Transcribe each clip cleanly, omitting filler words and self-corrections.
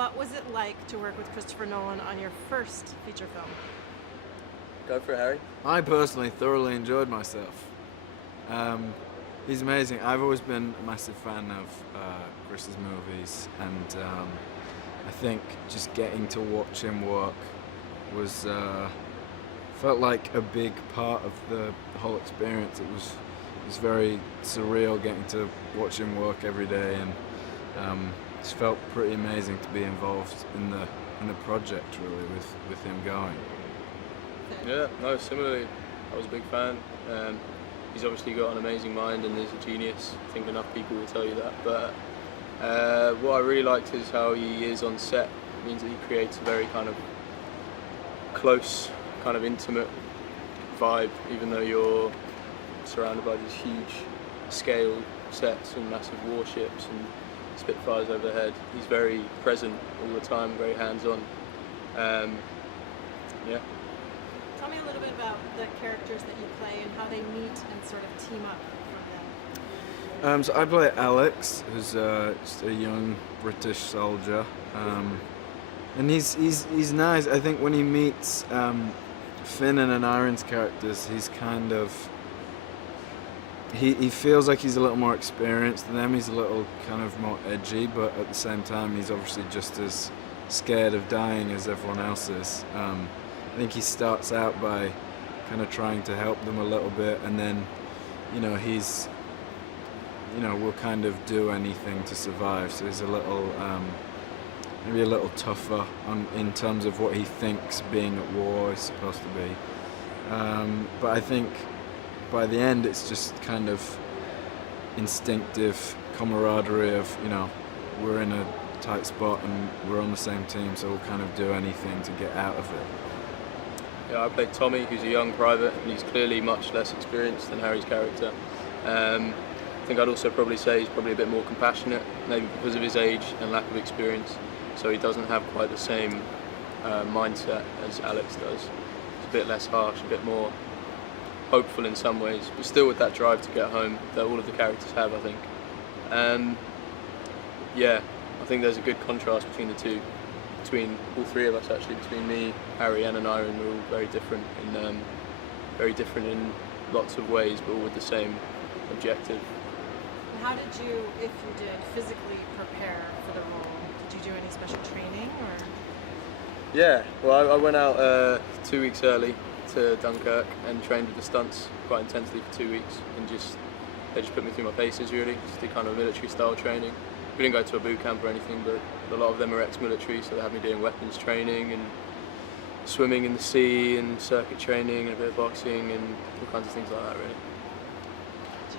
what was it like to work with Christopher Nolan on your first feature film? Go for it, Harry. I personally thoroughly enjoyed myself. He's amazing. I've always been a massive fan of Chris's movies, and I think just getting to watch him work was felt like a big part of the whole experience. It was very surreal getting to watch him work every day, and it felt pretty amazing to be involved in the project, really, with him going. Yeah, no, similarly, I was a big fan. He's obviously got an amazing mind and is a genius. I think enough people will tell you that. But what I really liked is how he is on set. It means that he creates a very kind of close, kind of intimate vibe, even though you're surrounded by these huge scale sets and massive warships and Spitfires overhead. He's very present all the time, very hands-on. Yeah. Tell me a little bit about the characters that you play and how they meet and sort of team up from them. So I play Alex, who's just a young British soldier, and he's nice. I think when he meets Finn and Iron's characters, he's kind of he feels like he's a little more experienced than them. He's a little kind of more edgy, but at the same time, he's obviously just as scared of dying as everyone else is. I think he starts out by kind of trying to help them a little bit, and then, he's, will kind of do anything to survive. So he's a little, maybe a little tougher in terms of what he thinks being at war is supposed to be. But I think by the end, it's just kind of instinctive camaraderie of, we're in a tight spot and we're on the same team, so we'll kind of do anything to get out of it. Yeah, I played Tommy, who's a young private, and he's clearly much less experienced than Harry's character. I think I'd also probably say he's probably a bit more compassionate, maybe because of his age and lack of experience, so he doesn't have quite the same mindset as Alex does. He's a bit less harsh, a bit more hopeful in some ways, but still with that drive to get home that all of the characters have, I think. Yeah, I think there's a good contrast between the two. Between all three of us, actually, between me, Harry, and Iron, we're all very different in lots of ways, but all with the same objective. How did you, if you did, physically prepare for the role? Did you do any special training, or? Yeah, well, I went out 2 weeks early to Dunkirk and trained with the stunts quite intensely for 2 weeks, and they just put me through my paces, really, just did kind of military style training. We didn't go to a boot camp or anything, but a lot of them are ex-military, so they had me doing weapons training and swimming in the sea and circuit training and a bit of boxing and all kinds of things like that, really.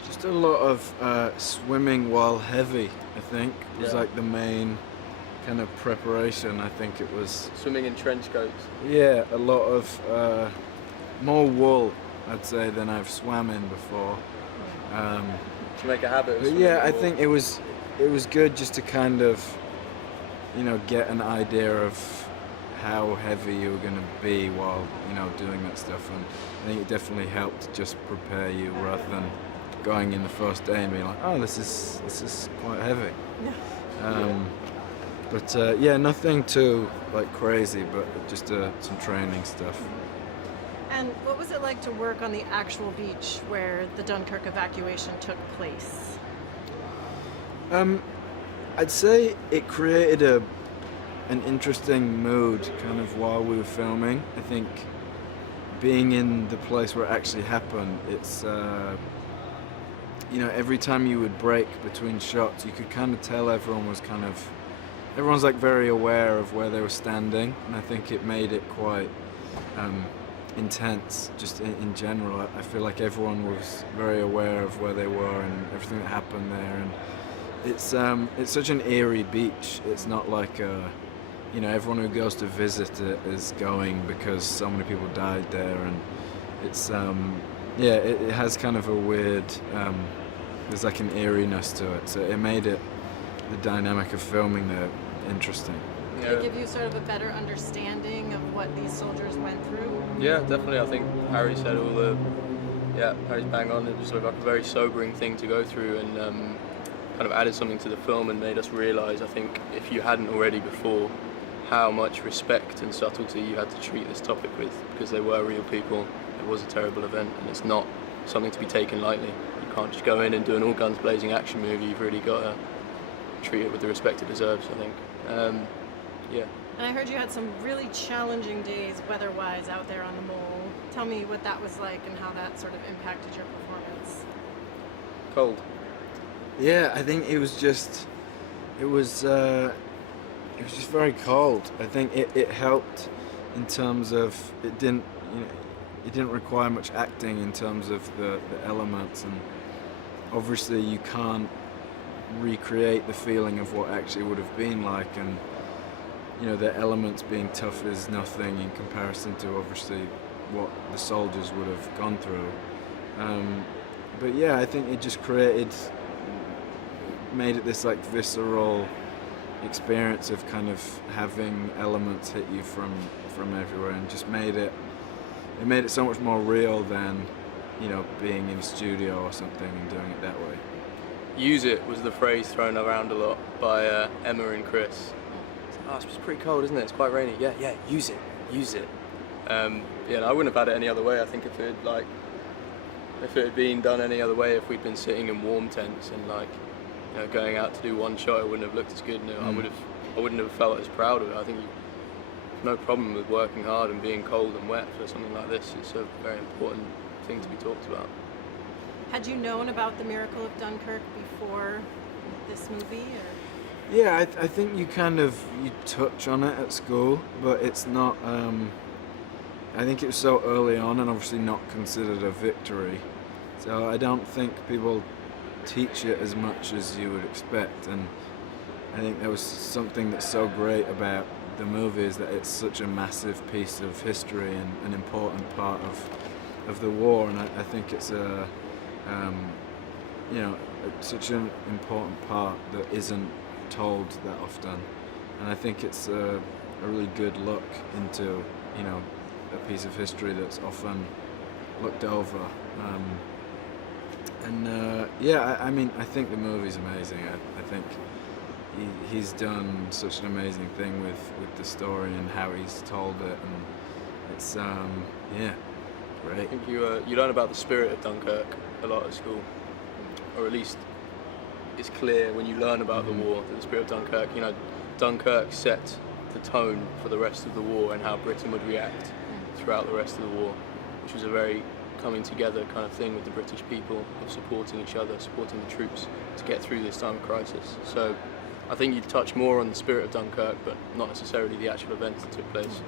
Just a lot of swimming while heavy, I think, was like the main kind of preparation. I think it was swimming in trench coats. Yeah, a lot of more wool, I'd say, than I've swam in before. To make a habit of yeah, I think it was good just to kind of, get an idea of how heavy you were going to be while, doing that stuff. And I think it definitely helped just prepare you rather than going in the first day and being like, oh, this is quite heavy. But yeah, nothing too crazy, but just some training stuff. And what was it like to work on the actual beach where the Dunkirk evacuation took place? I'd say it created an interesting mood kind of while we were filming. I think being in the place where it actually happened, it's every time you would break between shots, you could kind of tell everyone's very aware of where they were standing, and I think it made it quite intense just in general. I feel like everyone was very aware of where they were and everything that happened there, and it's such an eerie beach. It's not like everyone who goes to visit it is going because so many people died there, and it's it has kind of a weird there's like an eeriness to it, so it made the dynamic of filming there interesting. Did it give you sort of a better understanding of what these soldiers went through? Yeah, definitely. I think Harry said Harry's bang on. It was sort of like a very sobering thing to go through, and kind of added something to the film and made us realise, I think, if you hadn't already before, how much respect and subtlety you had to treat this topic with, because they were real people. It was a terrible event, and it's not something to be taken lightly. You can't just go in and do an all guns blazing action movie. You've really got to treat it with the respect it deserves, I think. Yeah. And I heard you had some really challenging days weather-wise out there on the mole. Tell me what that was like and how that sort of impacted your performance. Cold. Yeah, I think it was just very cold. I think it helped in terms of it didn't require much acting in terms of the elements, and obviously you can't recreate the feeling of what actually would have been like, and the elements being tough is nothing in comparison to obviously what the soldiers would have gone through. But yeah, I think it just made it this like visceral experience of kind of having elements hit you from everywhere, and just made it so much more real than being in a studio or something and doing it that way. Use it was the phrase thrown around a lot by Emma and Chris. It's pretty cold, isn't it? It's quite rainy. Yeah, use it. Yeah, and I wouldn't have had it any other way. I think if it had been done any other way, if we'd been sitting in warm tents and going out to do one shot, it wouldn't have looked as good. I wouldn't have felt as proud of it. I think there's no problem with working hard and being cold and wet for something like this. It's a very important thing to be talked about. Had you known about the miracle of Dunkirk before this movie? Or? Yeah, I think you touch on it at school, but it's not. I think it was so early on and obviously not considered a victory. So I don't think people teach it as much as you would expect, and I think there was something that's so great about the movie is that it's such a massive piece of history and an important part of the war, and I think it's such an important part that isn't told that often, and I think it's a really good look into a piece of history that's often looked over. I think the movie's amazing. I think he's done such an amazing thing with the story and how he's told it, and it's great. I think you learn about the spirit of Dunkirk a lot at school, or at least it's clear when you learn about the war that the spirit of Dunkirk, Dunkirk set the tone for the rest of the war and how Britain would react throughout the rest of the war, which was a very coming together kind of thing with the British people, of supporting each other, supporting the troops to get through this time of crisis. So I think you touch more on the spirit of Dunkirk, but not necessarily the actual events that took place.